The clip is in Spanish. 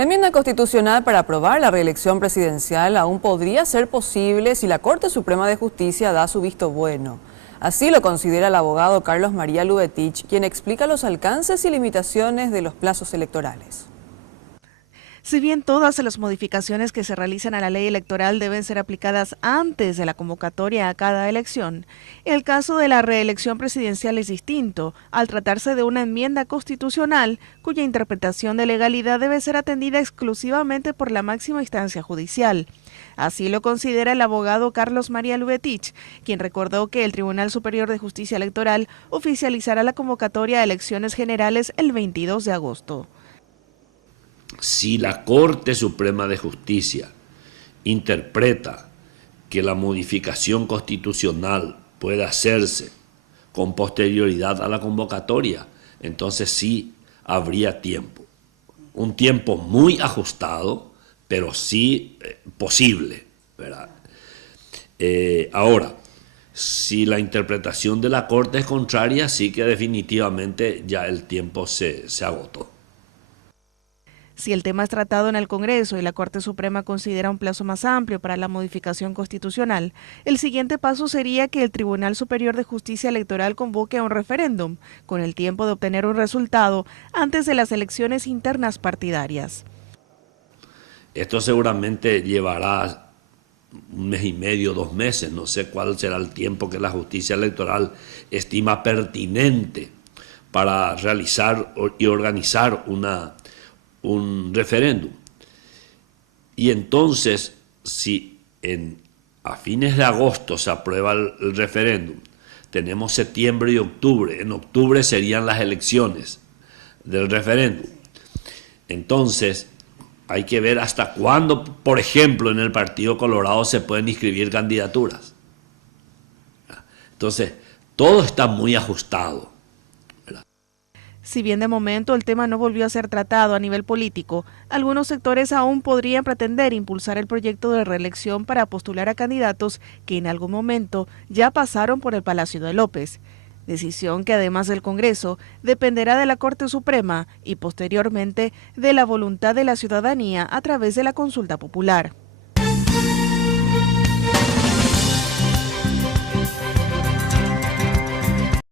La enmienda constitucional para aprobar la reelección presidencial aún podría ser posible si la Corte Suprema de Justicia da su visto bueno. Así lo considera el abogado Carlos María Lubetich, quien explica los alcances y limitaciones de los plazos electorales. Si bien todas las modificaciones que se realizan a la ley electoral deben ser aplicadas antes de la convocatoria a cada elección, el caso de la reelección presidencial es distinto, al tratarse de una enmienda constitucional cuya interpretación de legalidad debe ser atendida exclusivamente por la máxima instancia judicial. Así lo considera el abogado Carlos María Lubetich, quien recordó que el Tribunal Superior de Justicia Electoral oficializará la convocatoria a elecciones generales el 22 de agosto. Si la Corte Suprema de Justicia interpreta que la modificación constitucional puede hacerse con posterioridad a la convocatoria, entonces sí habría tiempo. Un tiempo muy ajustado, pero sí posible, ¿verdad? Ahora, si la interpretación de la Corte es contraria, sí que definitivamente ya el tiempo se agotó. Si el tema es tratado en el Congreso y la Corte Suprema considera un plazo más amplio para la modificación constitucional, el siguiente paso sería que el Tribunal Superior de Justicia Electoral convoque a un referéndum, con el tiempo de obtener un resultado antes de las elecciones internas partidarias. Esto seguramente llevará 1 mes y medio, 2 meses, no sé cuál será el tiempo que la justicia electoral estima pertinente para realizar y organizar un referéndum. Y entonces, si a fines de agosto se aprueba el referéndum, tenemos septiembre y octubre. En octubre serían las elecciones del referéndum. Entonces, hay que ver hasta cuándo, por ejemplo, en el Partido Colorado se pueden inscribir candidaturas. Entonces, todo está muy ajustado. Si bien de momento el tema no volvió a ser tratado a nivel político, algunos sectores aún podrían pretender impulsar el proyecto de reelección para postular a candidatos que en algún momento ya pasaron por el Palacio de López. Decisión que además del Congreso dependerá de la Corte Suprema y posteriormente de la voluntad de la ciudadanía a través de la consulta popular.